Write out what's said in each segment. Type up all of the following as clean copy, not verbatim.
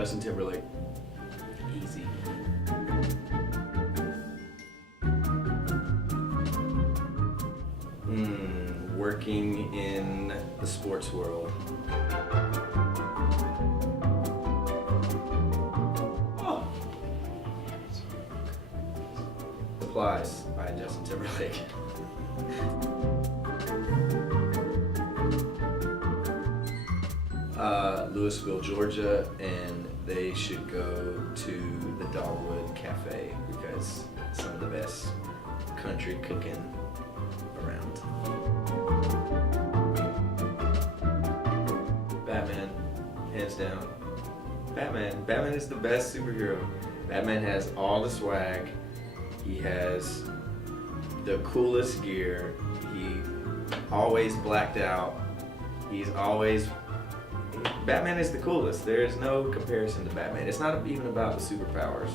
Justin Timberlake. Easy. Working in the sports world. Oh. Supplies by Justin Timberlake. Louisville, Georgia, and they should go to the Dogwood Cafe because it's some of the best country cooking around. Batman, hands down. Batman is the best superhero. Batman has all the swag. He has the coolest gear. He always blacked out. Batman is the coolest. There is no comparison to Batman. It's not even about the superpowers.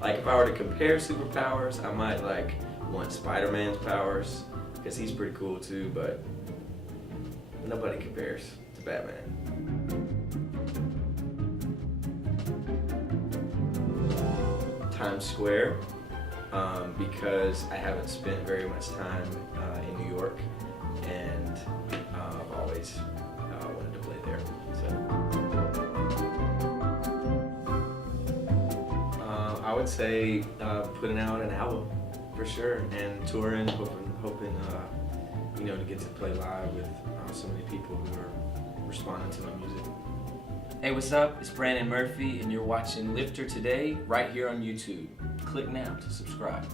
Like if I were to compare superpowers, I might like want Spider-Man's powers because he's pretty cool too, but nobody compares to Batman. Times Square, because I haven't spent very much time in New York, and I've always wanted to play there. So I would say putting out an album for sure, and touring, hoping to get to play live with so many people who are responding to my music. Hey, what's up? It's Brandon Murphy, and you're watching Lifter Today right here on YouTube. Click now to subscribe.